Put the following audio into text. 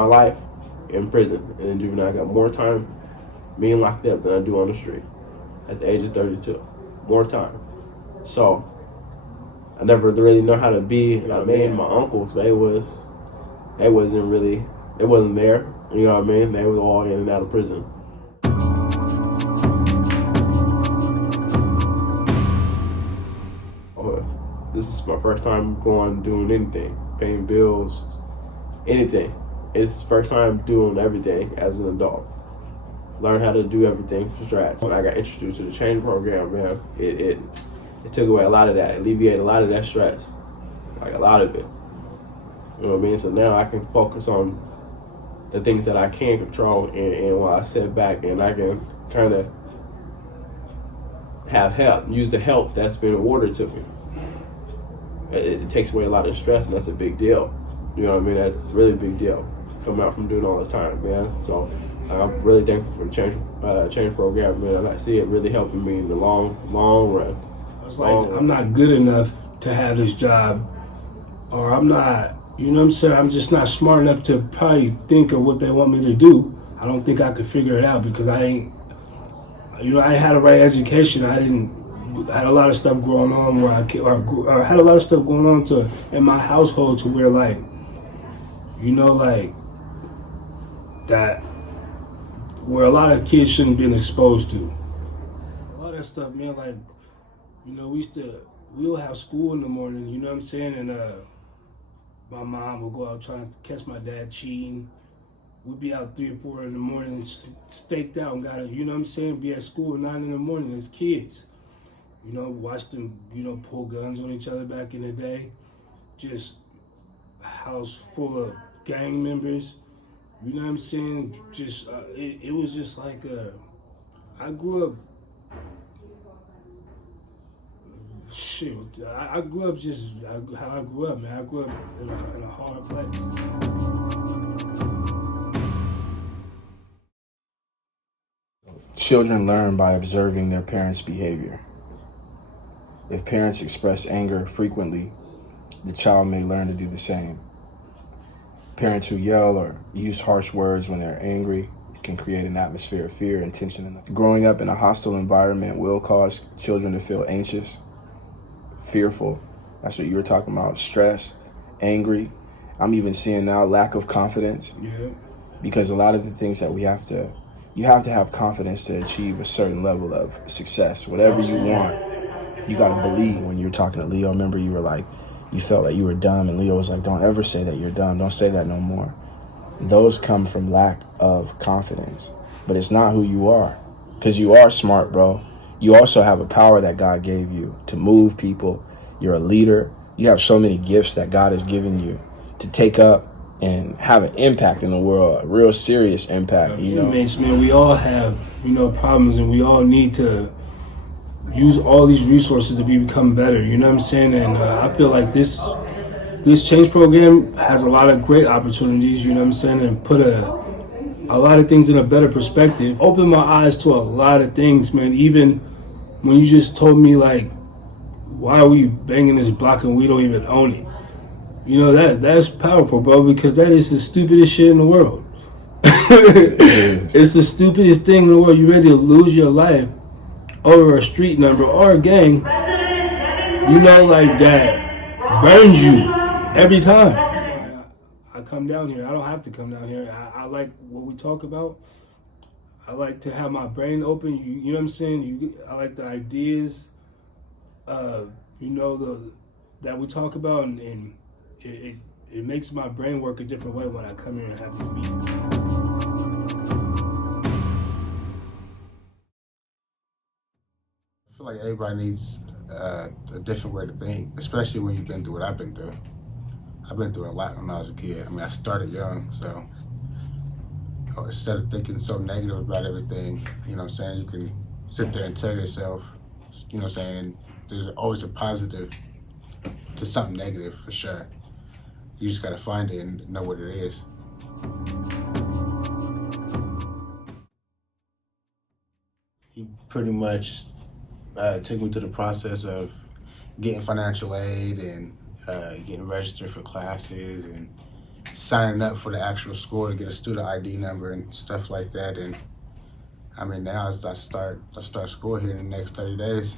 my life in prison and in juvenile. I got more time being locked up than I do on the street at the age of 32. More time. So I never really know how to be. Me and my uncles, they wasn't there. You know what I mean? They was all in and out of prison. This is my first time doing anything, paying bills, anything. It's the first time doing everything as an adult. Learn how to do everything from scratch. When I got introduced to the change program, man, it took away a lot of that, alleviated a lot of that stress, like a lot of it. You know what I mean? So now I can focus on the things that I can control, and while I sit back and I can kind of have help, use the help that's been awarded to me. It takes away a lot of stress, and that's a big deal. You know what I mean? That's a really big deal. Coming out from doing all the time, man. So I'm really thankful for the change program, man. And I see it really helping me in the long run. I was like, I'm not good enough to have this job, or I'm not, you know what I'm saying? I'm just not smart enough to probably think of what they want me to do. I don't think I could figure it out because I ain't had a right education. I had a lot of stuff going on where I had a lot of stuff going on in my household to where that where a lot of kids shouldn't been exposed to. A lot of that stuff, man, we'll have school in the morning, you know what I'm saying? And my mom will go out trying to catch my dad cheating. We'd be out 3 or 4 in the morning, staked out and gotta, you know what I'm saying, be at school at 9 in the morning as kids. You know, watch them, pull guns on each other back in the day. Just a house full of gang members. You know what I'm saying? Just, it was just like, I grew up, I grew up just how I grew up, man. I grew up in a hard place. Children learn by observing their parents' behavior. If parents express anger frequently, the child may learn to do the same. Parents who yell or use harsh words when they're angry can create an atmosphere of fear and tension. Growing up in a hostile environment will cause children to feel anxious, fearful. That's what you were talking about. Stressed, angry. I'm even seeing now lack of confidence. Yeah. Because a lot of the things that you have to have confidence to achieve a certain level of success. Whatever you want, you got to believe. When you were talking to Leo, remember you were like, you felt like you were dumb, and Leo was like, don't ever say that you're dumb. Don't say that no more. Those come from lack of confidence. But it's not who you are, because you are smart, bro. You also have a power that God gave you to move people. You're a leader. You have so many gifts that God has given you to take up and have an impact in the world, a real serious impact. Man, we all have, problems, and we all need to use all these resources to become better. You know what I'm saying? And I feel like this change program has a lot of great opportunities. You know what I'm saying? And put a lot of things in a better perspective. Open my eyes to a lot of things, man. Even when you just told me like, why are we banging this block and we don't even own it? That's powerful, bro, because that is the stupidest shit in the world. It's the stupidest thing in the world. You're ready to lose your life over a street number or a gang, that burns you every time. I come down here. I don't have to come down here. I like what we talk about. I like to have my brain open. You know what I'm saying? I like the ideas, that we talk about, and it makes my brain work a different way when I come here and have these meetings. I feel like everybody needs a different way to think, especially when you've been through what I've been through. I've been through a lot when I was a kid. I started young, so instead of thinking so negative about everything, you can sit there and tell yourself, there's always a positive to something negative for sure. You just gotta find it and know what it is. He pretty much took me through the process of getting financial aid and getting registered for classes and signing up for the actual school to get a student ID number and stuff like that. And I mean, now as I start school here in the next 30 days.